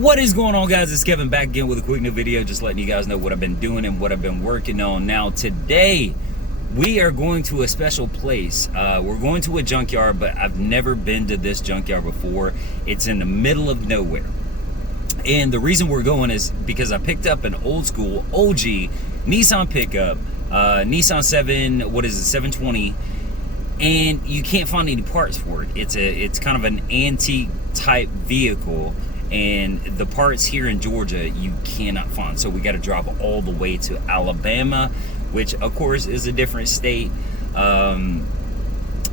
What is going on, guys? It's Kevin back again with a quick new video, just letting you guys know what I've been doing and what I've been working on. Now today we are going to a special place. We're going to a junkyard, but I've never been to this junkyard before. It's in the middle of nowhere, and the reason we're going is because I picked up an old school OG Nissan pickup, Nissan 720, and you can't find any parts for it. It's kind of an antique type vehicle, and the parts here in Georgia you cannot find, so we got to drive all the way to Alabama, which of course is a different state. And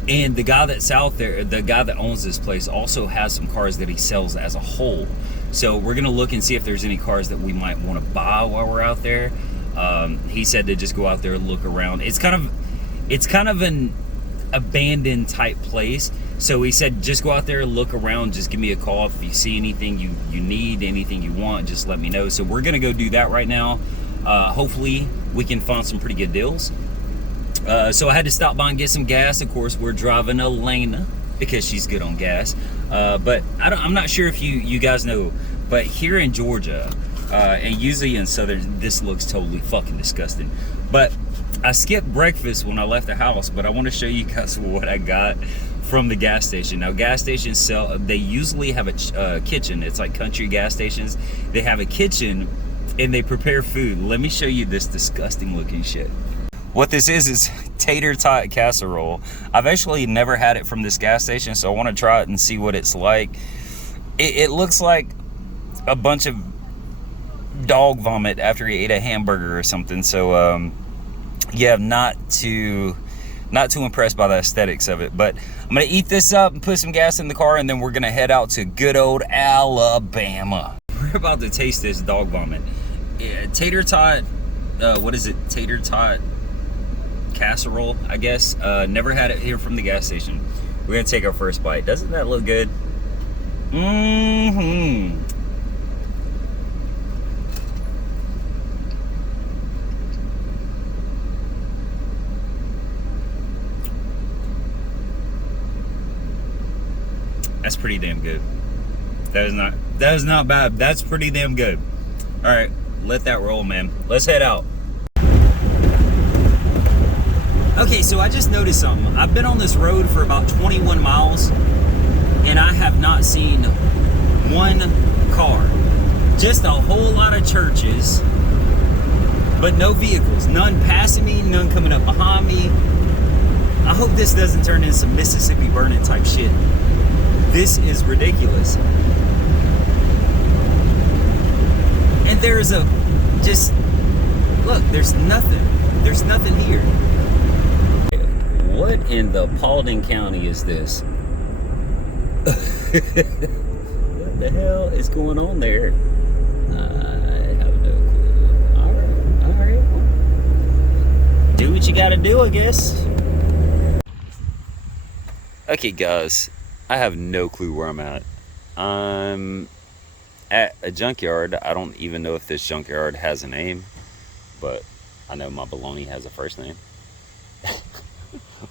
the guy that's out there, the guy that owns this place, also has some cars that he sells as a whole. So we're gonna look and see if there's any cars that we might want to buy while we're out there. He said to just go out there and look around. It's kind of an abandoned type place. So he said, just go out there, look around, just give me a call if you see anything you need, anything you want, just let me know. So we're gonna go do that right now. Hopefully we can find some pretty good deals. So I had to stop by and get some gas. Of course, we're driving Elena because she's good on gas. But I'm not sure if you guys know, but here in Georgia, and usually in Southern, this looks totally fucking disgusting. But I skipped breakfast when I left the house, but I want to show you guys what I got from the gas station. Now, gas stations they usually have a kitchen. It's like country gas stations. They have a kitchen and they prepare food. Let me show you this disgusting looking shit. What this is tater tot casserole. I've actually never had it from this gas station, so I want to try it and see what it's like. It looks like a bunch of dog vomit after he ate a hamburger or something. So yeah, not too impressed by the aesthetics of it, but I'm gonna eat this up and put some gas in the car, and then we're gonna head out to good old Alabama. We're about to taste this dog vomit. Yeah, tater tot, what is it? Tater tot casserole, I guess. Never had it here from the gas station. We're gonna take our first bite. Doesn't that look good? That's pretty damn good. That is not bad. That's pretty damn good. All right, let that roll, man. Let's head out. Okay, so I just noticed something. I've been on this road for about 21 miles, and I have not seen one car. Just a whole lot of churches, but no vehicles. None passing me, none coming up behind me. I hope this doesn't turn into some Mississippi burning type shit. This is ridiculous. And there's look, there's nothing. There's nothing here. What in the Paulding County is this? What the hell is going on there? I have no clue. All right. Do what you gotta do, I guess. Okay, guys. I have no clue where I'm at. I'm at a junkyard. I don't even know if this junkyard has a name, but I know my baloney has a first name.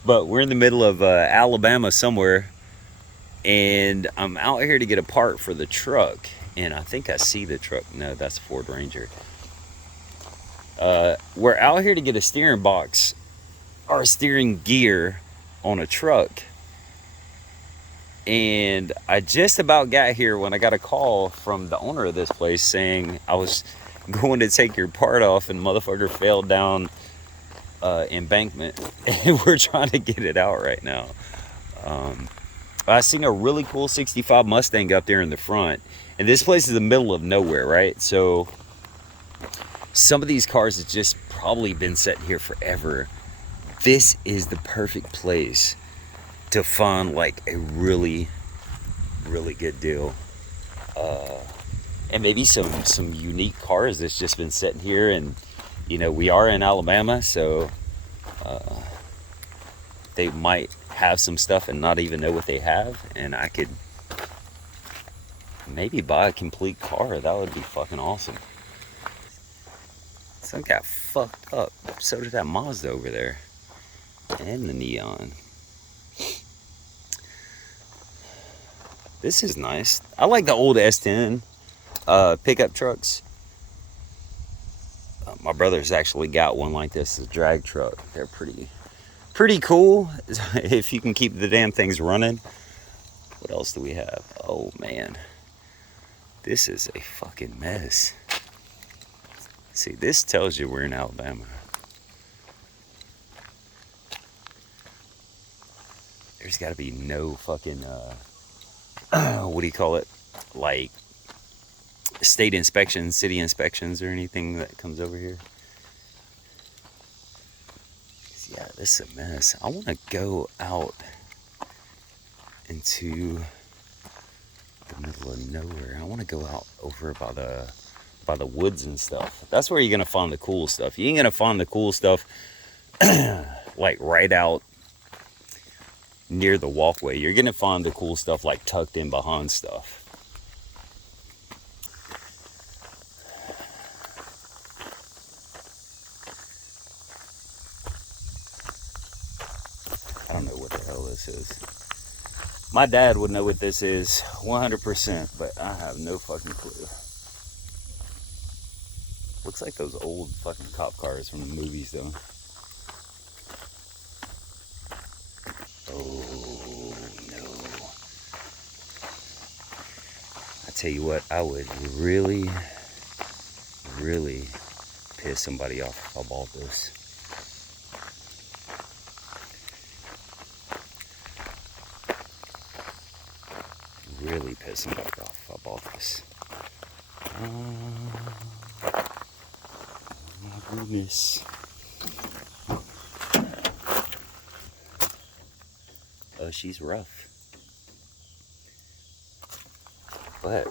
But we're in the middle of Alabama somewhere, and I'm out here to get a part for the truck, and I think I see the truck. No, that's a Ford Ranger. We're out here to get a steering box or a steering gear on a truck. And I just about got here when I got a call from the owner of this place saying I was going to take your part off, and motherfucker fell down embankment, and we're trying to get it out right now. I seen a really cool 65 Mustang up there in the front, and this place is the middle of nowhere, right? So some of these cars have just probably been sitting here forever. This is the perfect place to find like a really good deal, and maybe some unique cars that's just been sitting here. And you know, we are in Alabama, so they might have some stuff and not even know what they have, and I could maybe buy a complete car. That would be fucking awesome. Some got fucked up. So did that Mazda over there, and the Neon. This is nice. I like the old S10 pickup trucks. My brother's actually got one like this, a drag truck. They're pretty cool if you can keep the damn things running. What else do we have? Oh man, this is a fucking mess. See, this tells you we're in Alabama. There's got to be no fucking what do you call it, like state inspections, city inspections, or anything that comes over here. Yeah, this is a mess. I want to go out into the middle of nowhere. I want to go out over by the woods and stuff. That's where you're gonna find the cool stuff. You ain't gonna find the cool stuff like right out near the walkway. You're gonna find the cool stuff like tucked in behind stuff. I don't know what the hell this is. My dad would know what this is 100%, but I have no fucking clue. Looks like those old fucking cop cars from the movies though. Oh no. I tell you what, I would really piss somebody off if I bought this. Really piss somebody off if I bought this. Oh my goodness. Oh, she's rough. But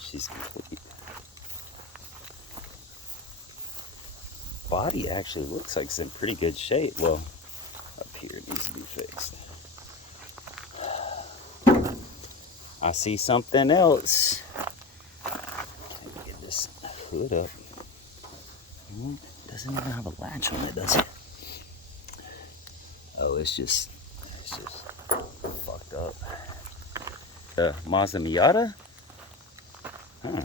she's complete. Body actually looks like it's in pretty good shape. Well, up here it needs to be fixed. I see something else. Can we get this hood up? Doesn't even have a latch on it, does it? Oh, it's just fucked up. Mazda Miata? Huh.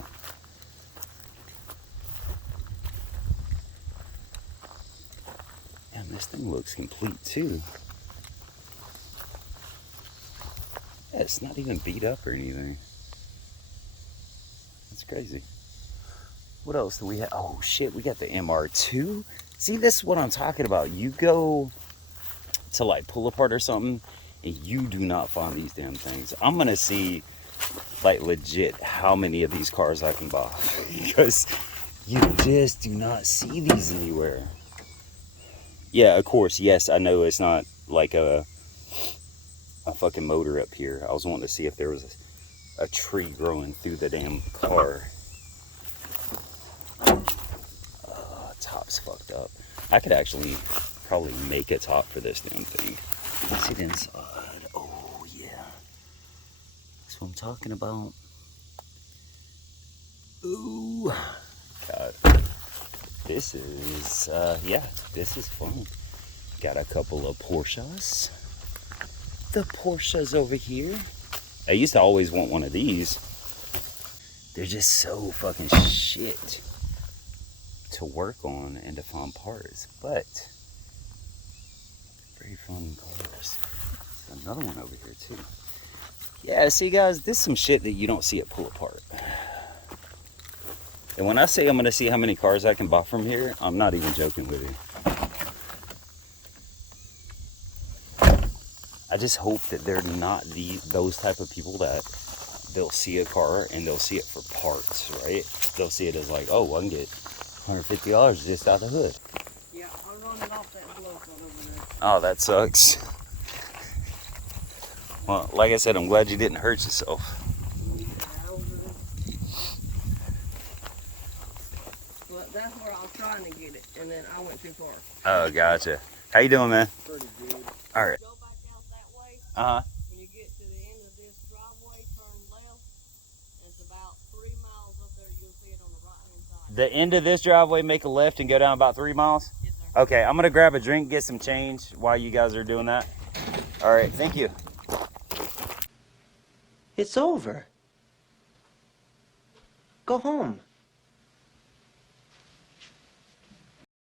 Damn, this thing looks complete too. Yeah, it's not even beat up or anything. That's crazy. What else do we have? Oh shit, we got the MR2. See, this is what I'm talking about. You go to like pull apart or something, and you do not find these damn things. I'm gonna see like legit how many of these cars I can buy because you just do not see these anywhere. Yeah, of course, yes, I know it's not like a fucking motor up here. I was wanting to see if there was a tree growing through the damn car. Top's fucked up. I could actually probably make a top for this damn thing. See the inside. Oh yeah, that's what I'm talking about. Ooh, God, this is yeah, this is fun. Got a couple of Porsches. The Porsches over here. I used to always want one of these. They're just so fucking shit to work on and to find parts, but very fun cars. Another one over here too. Yeah, see guys, this is some shit that you don't see at Pull Apart. And when I say I'm gonna see how many cars I can buy from here, I'm not even joking with you. I just hope that they're not those type of people that they'll see a car and they'll see it for parts, right? They'll see it as like, oh, I can get $150 just out the hood. Yeah, I'm running off that bluff right over there. Oh, that sucks. Well, like I said, I'm glad you didn't hurt yourself. Well, that's where I was trying to get it, and then I went too far. Oh, gotcha. How you doing, man? Pretty good. All right. Go back out that way. Uh-huh. When you get to the end of this driveway, turn left. It's about 3 miles up there. You'll see it on the right-hand side. The end of this driveway, make a left and go down about 3 miles? Yes, sir. Okay, I'm gonna grab a drink, get some change while you guys are doing that. All right, thank you. It's over. Go home.